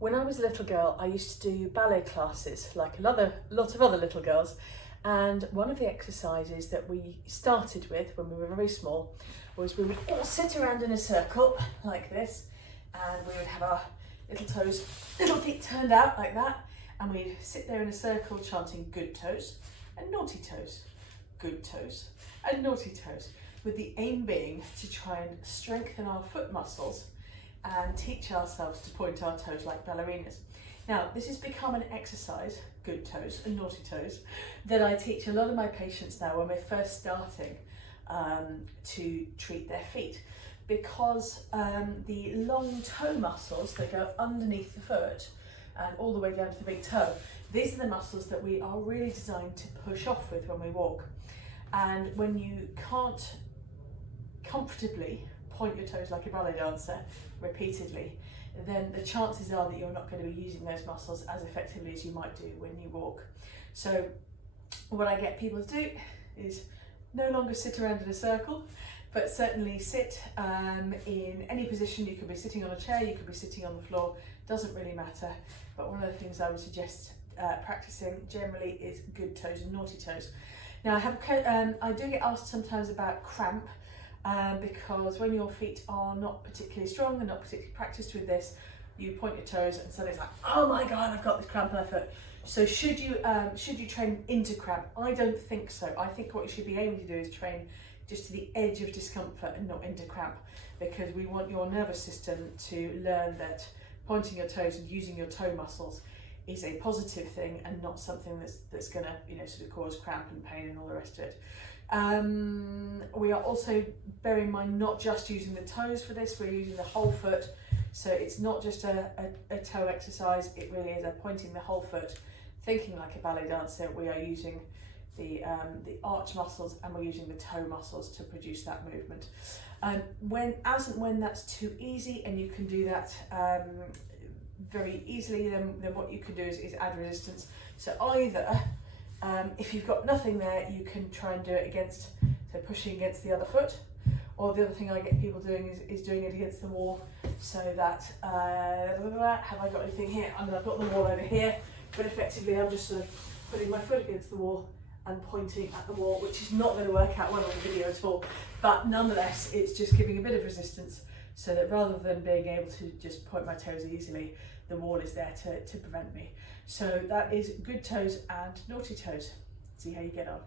When I was a little girl, I used to do ballet classes like lot of other little girls, and one of the exercises that we started with when we were very small was we would all sit around in a circle like this, and we would have our little toes, little feet turned out like that, and we'd sit there in a circle chanting good toes and naughty toes, good toes and naughty toes, with the aim being to try and strengthen our foot muscles and teach ourselves to point our toes like ballerinas. Now, this has become an exercise, good toes and naughty toes, that I teach a lot of my patients now when we're first starting to treat their feet, because the long toe muscles that go underneath the foot and all the way down to the big toe, these are the muscles that we are really designed to push off with when we walk. And when you can't comfortably point your toes like a ballet dancer repeatedly, then the chances are that you're not going to be using those muscles as effectively as you might do when you walk. So what I get people to do is no longer sit around in a circle, but certainly sit in any position. You could be sitting on a chair, you could be sitting on the floor, doesn't really matter. But one of the things I would suggest practicing generally is good toes and naughty toes. Now I do get asked sometimes about cramp, because when your feet are not particularly strong and not particularly practiced with this, you point your toes and suddenly it's like, oh my God, I've got this cramp in my foot. So should you train into cramp? I don't think so. I think what you should be aiming to do is train just to the edge of discomfort and not into cramp, because we want your nervous system to learn that pointing your toes and using your toe muscles is a positive thing and not something that's going to sort of cause cramp and pain and all the rest of it. We are also, bear in mind, not just using the toes for this, we're using the whole foot. So it's not just a toe exercise, it really is a pointing the whole foot, thinking like a ballet dancer. We are using the arch muscles and we're using the toe muscles to produce that movement. When that's too easy and you can do that very easily, then what you can do is add resistance. So either if you've got nothing there, you can try and do it so pushing against the other foot, or the other thing I get people doing is doing it against the wall, so that, have I got anything here? I mean, I've got the wall over here, but effectively I'm just sort of putting my foot against the wall and pointing at the wall, which is not going to work out well on the video at all, but nonetheless, it's just giving a bit of resistance, so that rather than being able to just point my toes easily, the wall is there to prevent me. So that is good toes and naughty toes. See how you get on.